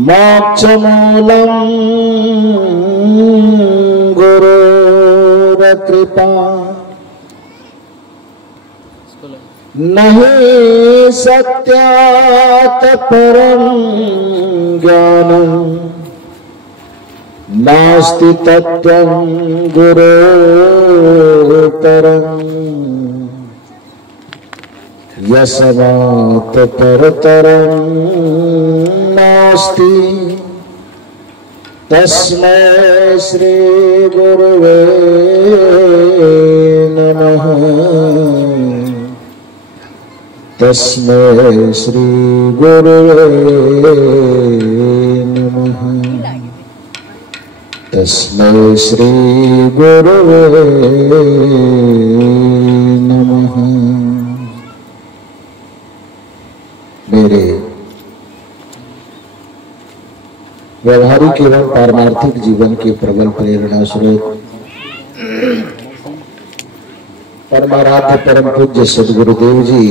मोक्षमूलं गुरुर्कृपा नहीं सत्यात् परं ज्ञानं नास्ति तत्त्वं गुरोत्तरम् यस्मात् परतरं नास्ति तस्मै श्री गुरुवे नमः। तस्मै श्री गुरुवे नमः। तस्मै श्री गुरुवे नमः। मेरे व्यवहारिक एवं पारमार्थिक जीवन के प्रबल प्रेरणा स्रोत परमाराध्य परम पूज्य सद्गुरुदेव जी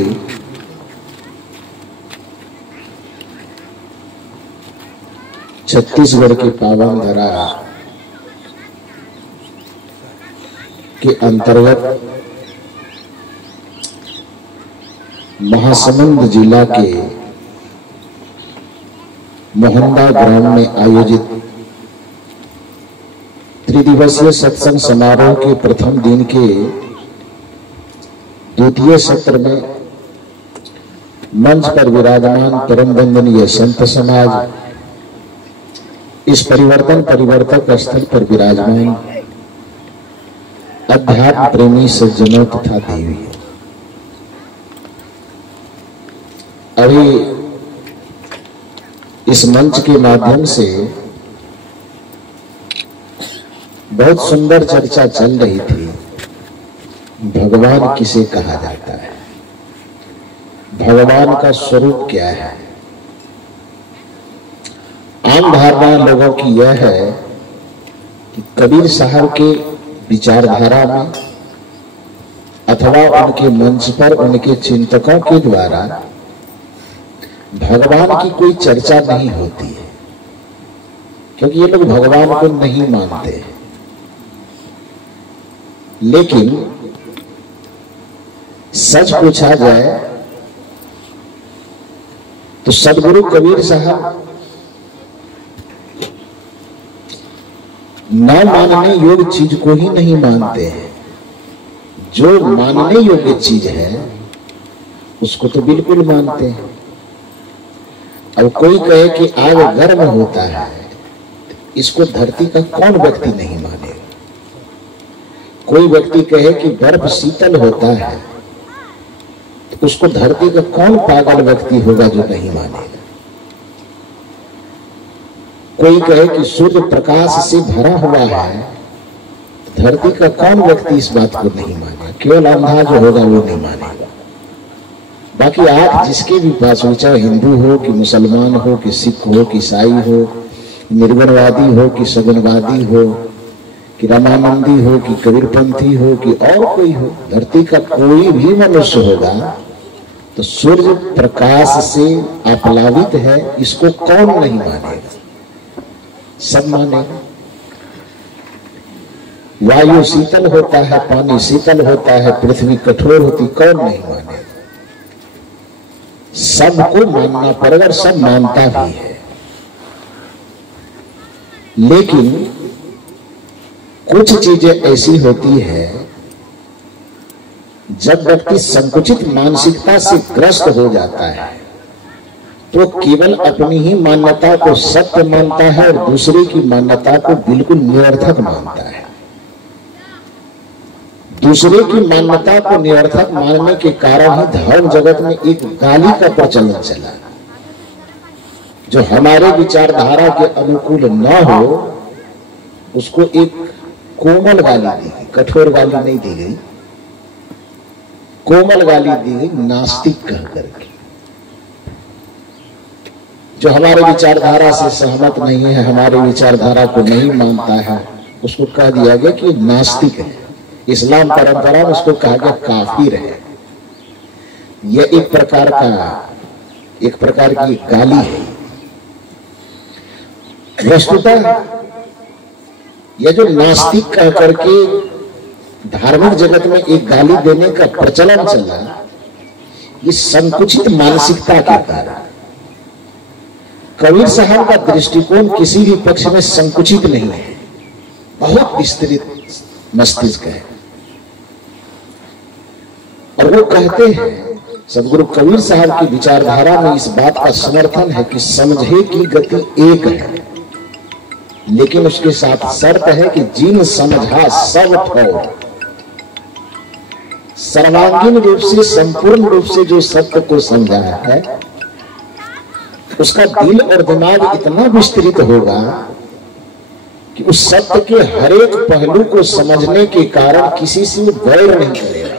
छत्तीसगढ़ की पावन धरा के अंतर्गत महासमुंद जिला के मोहंदा ग्राम में आयोजित त्रिदिवसीय सत्संग समारोह के प्रथम दिन के द्वितीय सत्र में मंच पर विराजमान परम वंदनीय संत समाज, इस परिवर्तक स्थल पर विराजमान अध्यात्म प्रेमी सज्जनों तथा देवी, अभी इस मंच के माध्यम से बहुत सुंदर चर्चा चल रही थी। भगवान किसे कहा जाता है, भगवान का स्वरूप क्या है। आम धारणा लोगों की यह है कि कबीर साहब के विचारधारा में अथवा उनके मंच पर उनके चिंतकों के द्वारा भगवान की कोई चर्चा नहीं होती है, क्योंकि ये लोग भगवान को नहीं मानते। लेकिन सच पूछा जाए तो सदगुरु कबीर साहब न मानने योग्य चीज को ही नहीं मानते हैं, जो मानने योग्य चीज है उसको तो बिल्कुल मानते हैं। अब कोई कहे कि आग गर्म होता है, इसको धरती का कौन व्यक्ति नहीं मानेगा। कोई व्यक्ति कहे कि बर्फ शीतल होता है, तो उसको धरती का कौन पागल व्यक्ति होगा जो नहीं मानेगा। कोई कहे कि सूर्य प्रकाश से भरा हुआ है, तो धरती का कौन व्यक्ति इस बात को नहीं मानेगा। केवल अंधा जो होगा वो नहीं मानेगा। बाकी आंख जिसके भी पास हो, चाहे हिंदू हो कि मुसलमान हो कि सिख हो कि ईसाई हो, निर्गुणवादी हो कि सगुणवादी हो कि रामानंदी हो कि कबीरपंथी हो कि और कोई हो, धरती का कोई भी मनुष्य होगा तो सूर्य प्रकाश से आप्लावित है, इसको कौन नहीं मानेगा। सब मानेगा। वायु शीतल होता है, पानी शीतल होता है, पृथ्वी कठोर होती, कौन नहीं मानेगा। सबको मानना पड़ेगा और सब मानता भी है। लेकिन कुछ चीजें ऐसी होती है जब व्यक्ति संकुचित मानसिकता से ग्रस्त हो जाता है तो केवल अपनी ही मान्यता को सत्य मानता है और दूसरे की मान्यता को बिल्कुल निरर्थक मानता है। दूसरे की मान्यता को निरर्थक मानने के कारण ही धर्म जगत में एक गाली का प्रचलन चला। जो हमारे विचारधारा के अनुकूल न हो उसको एक कोमल गाली दी गई, कठोर गाली नहीं दी गई, कोमल गाली दी गई, नास्तिक कह करके। जो हमारे विचारधारा से सहमत नहीं है, हमारे विचारधारा को नहीं मानता है, उसको कह दिया गया कि नास्तिक है। इस्लाम परंपरा में उसको कहा गया काफिर है। यह एक प्रकार की गाली है। वस्तुतः यह जो नास्तिक कह करके धार्मिक जगत में एक गाली देने का प्रचलन चला, ये संकुचित मानसिकता के कारण। कबीर साहब का दृष्टिकोण किसी भी पक्ष में संकुचित नहीं है, बहुत विस्तृत मस्तिष्क है। और वो कहते हैं, सदगुरु कबीर साहब की विचारधारा में इस बात का समर्थन है कि समझे की गति एक है, लेकिन उसके साथ शर्त है कि जिन समझा सब ठौर। सर्वांगीण रूप से, संपूर्ण रूप से जो सत्य को समझा है, उसका दिल और दिमाग इतना विस्तृत होगा कि उस सत्य के हर एक पहलू को समझने के कारण किसी से वैर नहीं करेगा,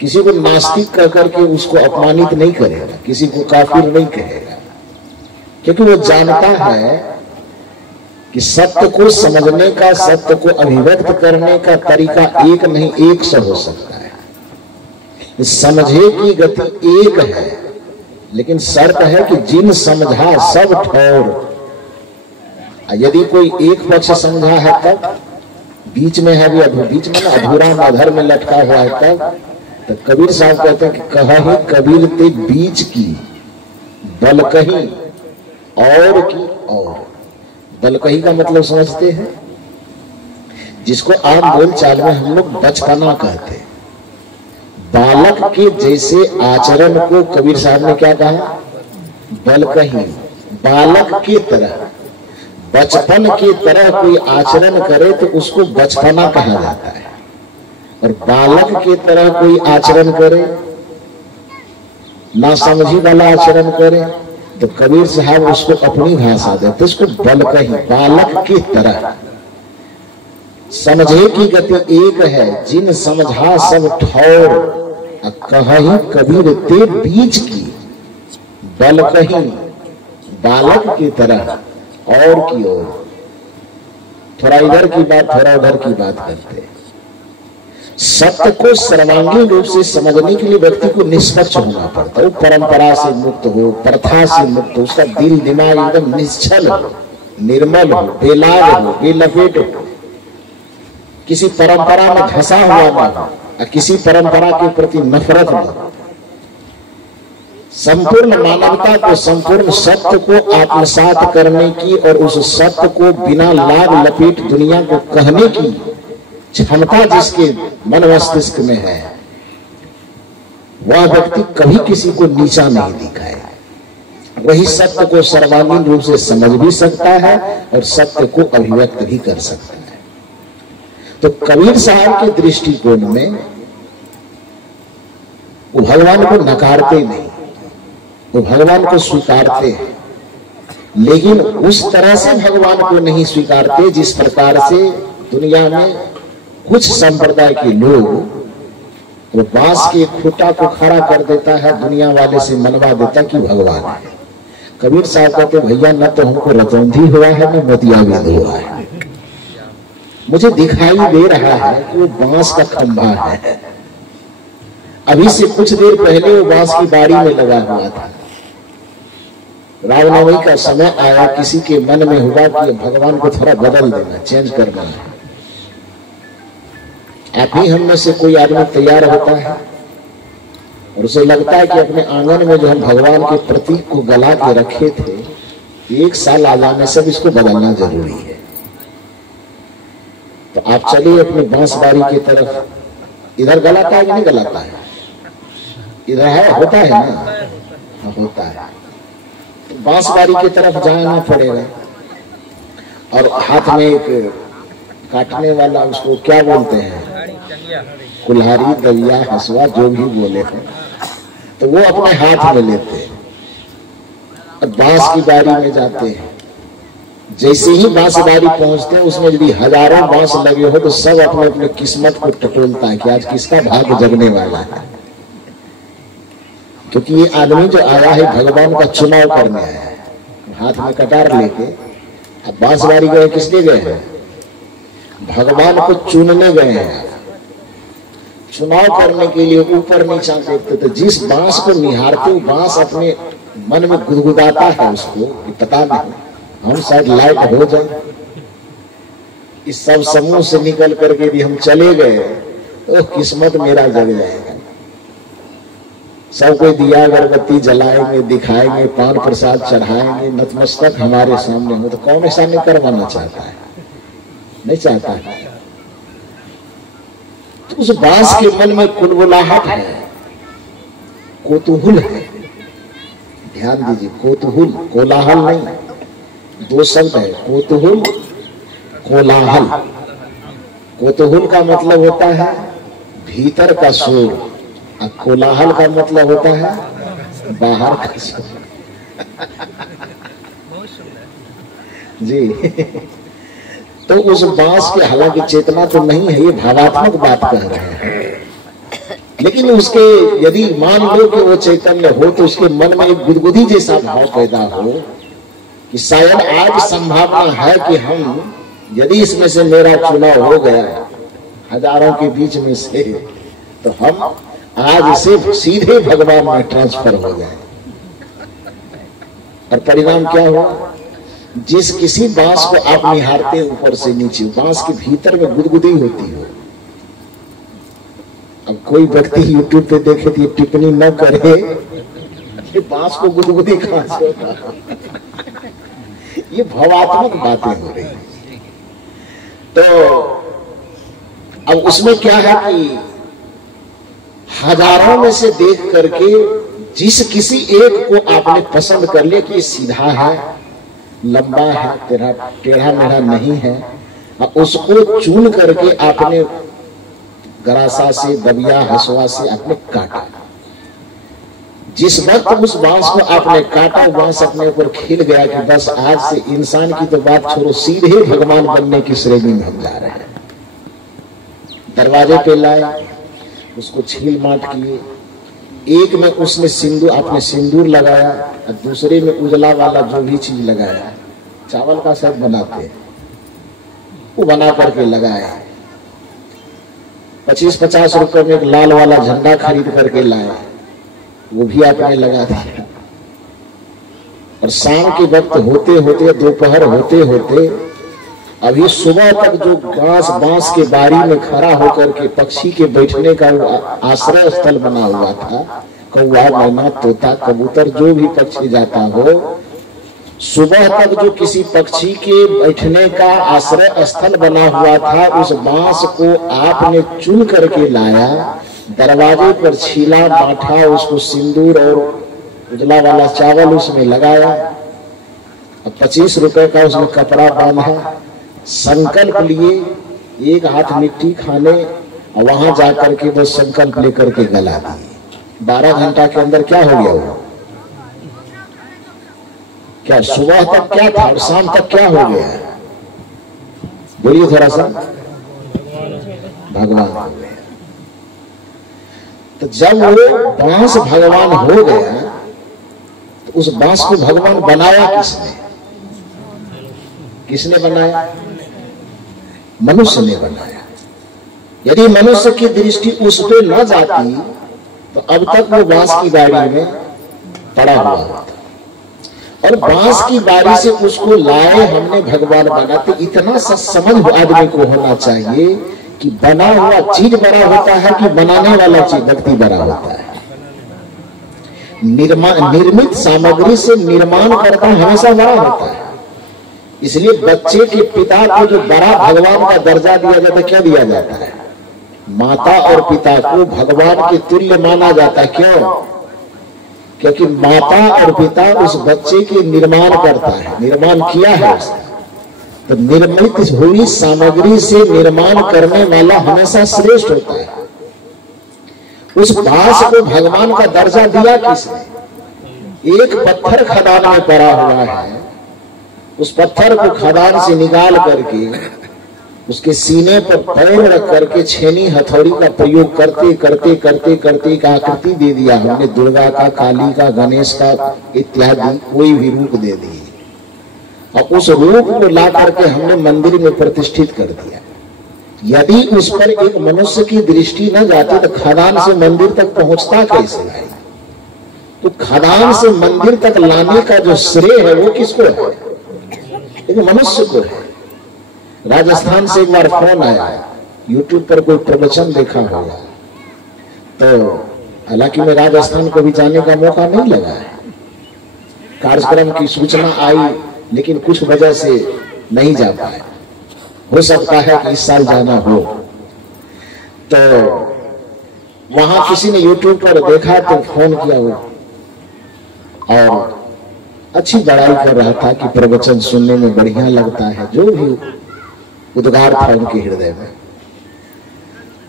किसी को नास्तिक कह करके उसको अपमानित नहीं करेगा, किसी को काफिर नहीं कहेगा, क्योंकि वो जानता है कि सत्य को समझने का, सत्य को अभिव्यक्त करने का तरीका एक नहीं 100 हो सकता है। समझे की गति एक है, लेकिन शर्त है कि जिन समझा सब ठौर। यदि कोई एक पक्ष समझा है तब, बीच में है भी, बीच में ना अधूरा अधर में लटका हुआ है तब, तो कबीर साहब कहते हैं कि कहा कबीर ते बीच की बल कहीं और की और। बल कहीं का मतलब समझते हैं, जिसको आम बोल चाल में हम लोग बचपना कहते हैं। बालक के जैसे आचरण को कबीर साहब ने क्या कहा? बल कहीं। बालक की तरह, बचपन की तरह कोई आचरण करे तो उसको बचपना कहा जाता है, और बालक की तरह कोई आचरण करे, ना समझी वाला आचरण करे, तो कबीर साहब उसको अपनी भाषा देते, उसको बल कहीं, बालक की तरह। समझे की गति एक है, जिन समझा सब ठौर। कहीं कबीर ते बीच की बल कहीं, बालक की तरह और की ओर। थोड़ा इधर की बात, थोड़ा उधर की बात करते। सत्य को सर्वांगीण रूप से समझने के लिए व्यक्ति को निष्पक्ष होना पड़ता है। वो परंपरा से मुक्त हो, प्रथा से मुक्त हो, उसका दिल दिमाग एकदम निश्चल हो, निर्मल हो, बेलाग हो, बेलपेट हो, किसी परंपरा में धंसा हुआ ना हो, किसी परंपरा के प्रति नफरत न हो। संपूर्ण मानवता को, संपूर्ण सत्य को आत्मसात करने की और उस सत्य को बिना लाग लपेट दुनिया को कहने की क्षमता जिसके मन मस्तिष्क में है, वह व्यक्ति कभी किसी को नीचा नहीं दिखाएगा। वही सत्य को सर्वांगीण रूप से समझ भी सकता है और सत्य को अभिव्यक्त भी कर सकता है। तो कबीर साहब के दृष्टिकोण में वो भगवान को नकारते नहीं, वो भगवान को स्वीकारते हैं, लेकिन उस तरह से भगवान को नहीं स्वीकारते जिस प्रकार से दुनिया में कुछ संप्रदाय के लोग, वो बांस के खूंटा को खड़ा कर देता है, दुनिया वाले से मनवा देता कि भगवान है। कबीर साहब कहते भैया न तो हमको रतौंधी हुआ है न मोतियाबिंद हुआ है, मुझे दिखाई दे रहा है कि वो बांस का खंभा है। अभी से कुछ देर पहले वो बांस की बाड़ी में लगा हुआ था। रामनवमी का समय आया, किसी के मन में हुआ कि भगवान को थोड़ा बदल देना, चेंज करना है। आप ही हम में से कोई आदमी तैयार होता है और उसे लगता है कि अपने आंगन में जो हम भगवान के प्रतीक को गला के रखे थे, 1 साल आ जाने से इसको बदलना जरूरी है। तो आप चलिए अपनी बांसबारी की तरफ। इधर गलाता है कि नहीं गलाता है? इधर है, होता है ना, होता है। तो बांसबारी की तरफ जाना पड़ेगा और हाथ में एक काटने वाला, उसको क्या बोलते हैं, कुल्हाड़ी, दलिया, हंसुआ, जो भी बोले हैं, तो वो अपने हाथ में लेते हैं और बांस की बारी में जाते हैं। जैसे ही बांस बारी पहुंचते हैं, उसमें यदि हजारों बांस लगे हो तो सब अपने अपने किस्मत को टटोलता है कि आज किसका भाग्य जगने वाला है। क्योंकि ये आदमी जो आया है भगवान का चुनाव करने आया है, हाथ में कटार लेके। अब बांसबारी गए, किस लिए गए हैं? भगवान को चुनने गए हैं। चुनाव करने के लिए ऊपर नीचा देखते, तो जिस बांस को निहारते वो बांस अपने मन में गुदगुदाता है उसको कि पता नहीं हम शायद लायक हो जाए, इस सब समूह से निकल करके यदि हम चले गए तो किस्मत मेरा जग जाएगा। सब कोई दिया अगरबत्ती जलाएंगे, दिखाएंगे, पान प्रसाद चढ़ाएंगे, नतमस्तक हमारे सामने हो, तो कौन ऐसा नहीं करवाना चाहता है? नहीं चाहता है। तो उस बांस के मन में कुलबुलाहट है, कोतूहल है। ध्यान दीजिए, कोतूहल, कोलाहल नहीं, दो शब्द है, कोतूहल, कोलाहल। कोतूहल का मतलब होता है भीतर का शोर, और कोलाहल का मतलब होता है बाहर का शोर। जी। तो उस बांस के, हालांकि चेतना तो नहीं है, ये भावात्मक बात कह रहे हैं, लेकिन उसके यदि मान लो कि वो चैतन्य हो तो उसके मन में एक गुदगुदी जैसा भाव पैदा हो कि शायद आज संभावना है कि हम, यदि इसमें से मेरा चुनाव हो गया हजारों के बीच में से, तो हम आज से सीधे भगवान में ट्रांसफर हो जाए। और परिणाम क्या हुआ? जिस किसी बांस को आप निहारते ऊपर से नीचे, बांस के भीतर में गुदगुदी होती हो। अब कोई व्यक्ति यूट्यूब पे देखे तो ये टिप्पणी न करे कि बांस को गुदगुदी कहां से होता। ये भावात्मक बातें हो रही। तो अब उसमें क्या है कि हजारों में से देख करके जिस किसी एक को आपने पसंद कर लिया कि ये सीधा है, लंबा है, टेढ़ा मेढ़ा नहीं है, उसको चुन करके आपने गरासा से, दबिया, हसुआ से आपने काटा। जिस वक्त उस बांस को आपने काटा, बांस अपने ऊपर खिल गया कि बस आज से इंसान की तो बात छोड़ो, सीधे भगवान बनने की श्रेणी में हम जा रहे हैं। दरवाजे पे लाए, उसको छील माट किए, एक में उसने सिंदूर, आपने सिंदूर लगाया, और दूसरे में उजला वाला जो भी चीज लगाया, चावल का शायद बनाते हैं, वो बना करके लगाया। 25-50 रुपए में एक लाल वाला झंडा खरीद करके लाया, वो भी आपने लगा दिया। और शाम के वक्त होते होते, दोपहर होते होते, अभी सुबह तक जो बांस के बारी में खड़ा होकर के पक्षी के बैठने का आश्रय स्थल बना हुआ था, कौवा, मैना, तोता, कबूतर, जो भी पक्षी जाता हो, सुबह तक जो किसी पक्षी के बैठने का आश्रय स्थल बना हुआ था, उस बांस को आपने चुन करके लाया, दरवाजे पर छीला, बांटा, उसको सिंदूर और उजला वाला चावल उसमें लगाया, और 25 रुपए का उसमें कपड़ा बांधा, संकल्प लिए, एक हाथ मिट्टी खाने, और वहां जाकर के बस संकल्प लेकर के गला दिए। 12 घंटा के अंदर क्या हो गया वो? क्या सुबह तक क्या था और शाम तक क्या हो गया? बोलिए थोड़ा सा। भगवान हो गया। तो जब वो बांस भगवान हो गया, तो उस बांस को भगवान बनाया किसने? किसने बनाया? मनुष्य ने बनाया। यदि मनुष्य की दृष्टि उस पे न जाती तो अब तक वो बांस की बारी में पड़ा हुआ होता, और बांस की बारी से उसको लाए हमने, भगवान बनाते। इतना सा समझ आदमी को होना चाहिए कि बना हुआ चीज बड़ा होता है कि बनाने वाला चीज व्यक्ति बड़ा होता है। निर्मित सामग्री से निर्माण करता हमेशा बड़ा होता है। इसलिए बच्चे के पिता को जो बड़ा भगवान का दर्जा दिया जाता है, क्या दिया जाता है? माता और पिता को भगवान के तुल्य माना जाता है। क्यों? क्योंकि माता और पिता उस बच्चे के निर्माण करता है, निर्माण किया है उसने। तो निर्मित हुई सामग्री से निर्माण करने वाला हमेशा श्रेष्ठ होता है। उस बांस को भगवान का दर्जा दिया किसने? एक पत्थर खदान में पड़ा हुआ है, उस पत्थर को खदान से निकाल करके उसके सीने पर पैर रख करके छेनी हथौड़ी का प्रयोग करते करते करते करते एक आकृति दे दिया हमने, दुर्गा का, काली का, गणेश का इत्यादि कोई भी रूप दे दिए, और उस रूप को ला करके हमने मंदिर में प्रतिष्ठित कर दिया। यदि उस पर एक मनुष्य की दृष्टि न जाती तो खदान से मंदिर तक पहुंचता कैसे भाई? तो खदान से मंदिर तक लाने का जो श्रेय है वो किसको है? एक मनुष्य को है। राजस्थान से एक बार फोन आया, यूट्यूब पर कोई प्रवचन देखा होगा, तो हालांकि मैं राजस्थान को भी जाने का मौका नहीं लगा है, कार्यक्रम की सूचना आई लेकिन कुछ वजह से नहीं जा पाए। हो सकता है कि इस साल जाना हो। तो वहां किसी ने यूट्यूब पर देखा तो फोन किया वो, और अच्छी बड़ाई कर रहा था कि प्रवचन सुनने में बढ़िया लगता है, जो भी उद्गार था उनके हृदय में।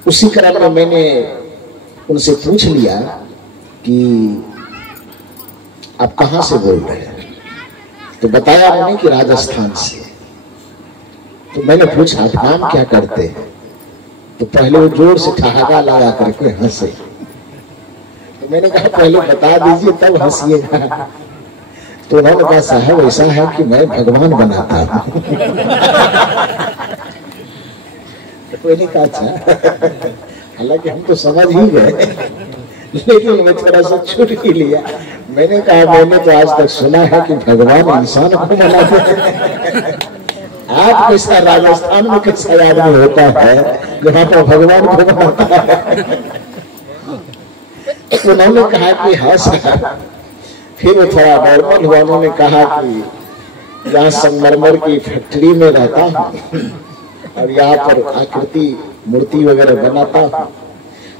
उसी क्रम में मैंने उनसे पूछ लिया कि आप कहां से बोल रहे हैं? तो बताया उन्होंने कि राजस्थान से। तो मैंने पूछा आप काम क्या करते हैं? तो पहले वो जोर से ठहाका लगा करके हंसे। तो मैंने कहा पहले बता दीजिए तब हंसिएगा। तो उन्होंने कहा साहब ऐसा है कि मैं भगवान बनाता हूं। तो मैंने कहा अच्छा, हालांकि हम तो समझ ही गए, लेकिन मैं थोड़ा सा छूट ही लिया। मैंने कहा मैंने तो आज तक सुना है कि भगवान इंसान को बनाते हैं, आप कैसा राजस्थान में कैसा आदमी होता है जहां पर भगवान को बनाता है? उन्होंने कहा कि हाँ सर। फिर वो थोड़ा नॉर्मल हुआ। उन्होंने कहा कि यहाँ संगमरमर की फैक्ट्री में रहता हूँ और यहाँ पर आकृति मूर्ति वगैरह बनाता हूँ,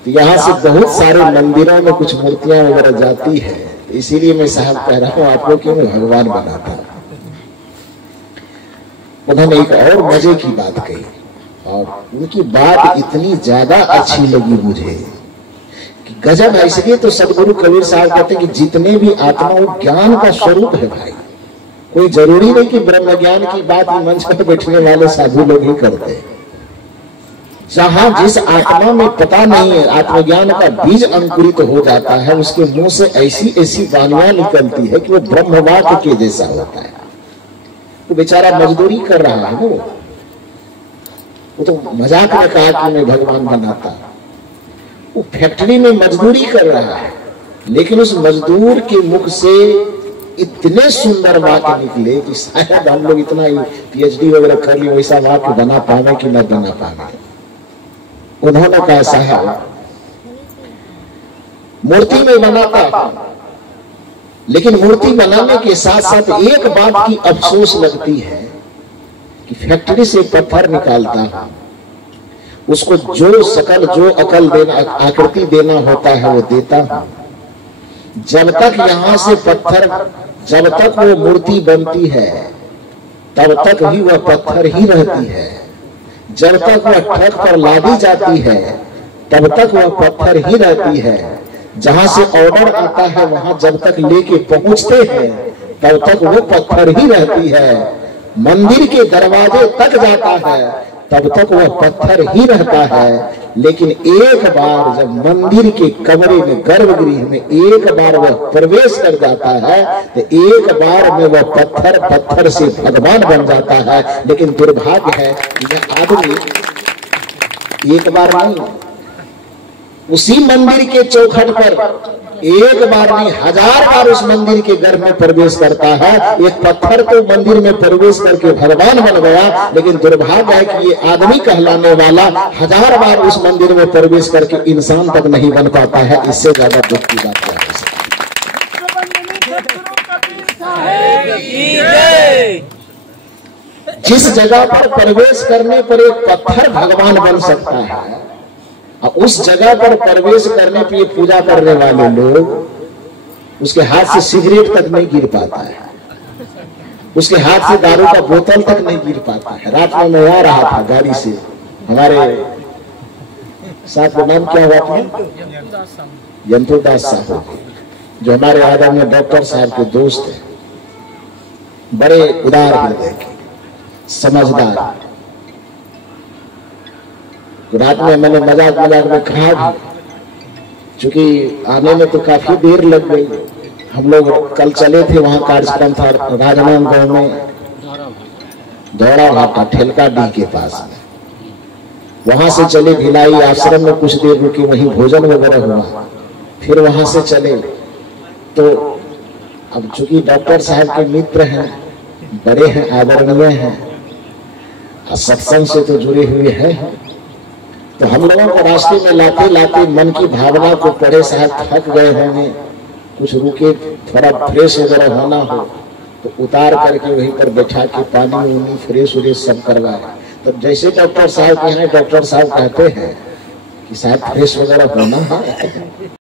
तो यहाँ से बहुत सारे मंदिरों में कुछ मूर्तियां वगैरह जाती है, इसीलिए मैं साहब कह रहा हूँ आपको कि मैं भगवान बनाता हूँ। उन्होंने एक और मजे की बात कही, और उनकी बात इतनी ज्यादा अच्छी लगी मुझे कि गजब है। इसलिए तो सदगुरु कबीर साहब कहते हैं कि जितने भी आत्मा वो ज्ञान का स्वरूप है भाई। कोई जरूरी नहीं कि ब्रह्म ज्ञान की बात ही मंच पर बैठने वाले साधु लोग ही करते हैं। जहां जिस आत्मा में पता नहीं है, आत्मज्ञान का बीज अंकुरित हो जाता है, उसके मुंह से ऐसी ऐसी वाणियां निकलती है कि वो ब्रह्मवाक्य के जैसा होता है। वो बेचारा मजदूरी कर रहा है, वो तो मजाक में कहा कि मैं भगवान बनाता। वो फैक्ट्री में मजदूरी कर रहा है, लेकिन उस मजदूर के मुख से इतने सुंदर वाक्य निकले कि शायद हम लोग इतना ही पीएचडी वगैरह कर लिए वैसा वाक्य बना पावे कि न बना पावे। उन्होंने कहा साहब मूर्ति में बनाता हूं, लेकिन मूर्ति बनाने के साथ साथ एक बात की अफसोस लगती है कि फैक्ट्री से पत्थर निकालता हूं, उसको जो शकल जो अकल देना आकृति देना होता है वो देता हूं। जब तक यहां से पत्थर, जब तक वो मूर्ति बनती है तब तक भी वह पत्थर ही रहती है। जब तक वह ट्रक पर लादी जाती है तब तक वह पत्थर ही रहती है। जहां से ऑर्डर आता है वहां जब तक लेके पहुंचते हैं तब तक वो पत्थर ही रहती है। मंदिर के दरवाजे तक जाता है तब तक वह पत्थर ही रहता है। लेकिन एक बार जब मंदिर के कमरे में, गर्भगृह में एक बार वह प्रवेश कर जाता है तो एक बार में वह पत्थर से भगवान बन जाता है। लेकिन दुर्भाग्य है यह आदमी एक बार नहीं, उसी मंदिर के चौखट पर एक बार नहीं 1000 बार उस मंदिर के गर्भ में प्रवेश करता है। एक पत्थर तो मंदिर में प्रवेश करके भगवान बन गया, लेकिन दुर्भाग्य है कि ये आदमी कहलाने वाला 1000 बार उस मंदिर में प्रवेश करके इंसान तक नहीं बन पाता है। इससे ज्यादा दुख की बात क्या हो सकती है? जिस जगह पर प्रवेश करने पर एक पत्थर भगवान बन सकता है, उस जगह पर प्रवेश करने पे पूजा करने वाले लोग उसके हाथ से सिगरेट तक नहीं गिर पाता है, उसके हाथ से दारू का बोतल तक नहीं गिर पाता है। रात में मैं आ रहा था गाड़ी से, हमारे साथ का नाम क्या हुआ था? यंतुदास साहब, जो हमारे आदरणीय डॉक्टर साहब के दोस्त हैं, बड़े उदार हृदय के, समझदार। रात में मैंने मजाक में कहा भी, चूंकि आने में तो काफी देर लग गई। हम लोग कल चले थे, वहां कार्यक्रम था राजनांदगांव में, दौड़ा घाटा ठेलका डी के पास में। वहां से चले भिलाई आश्रम में, कुछ देर रुके, वहीं भोजन वगैरह हुआ, फिर वहां से चले। तो अब चूंकि डॉक्टर साहब के मित्र हैं, बड़े हैं, आदरणीय हैं, सत्संग से तो जुड़े हुए हैं, तो हम लोगों को रास्ते में लाते लाते मन की भावना को पढ़े, साहब थक गए होंगे, कुछ रुके, थोड़ा फ्रेश वगैरह होना हो, तो उतार करके वहीं पर बैठा के पानी उनी फ्रेश व्रेश सब करवाए। तो जैसे डॉक्टर साहब के यहाँ डॉक्टर साहब कहते हैं कि साहब फ्रेश वगैरह होना है,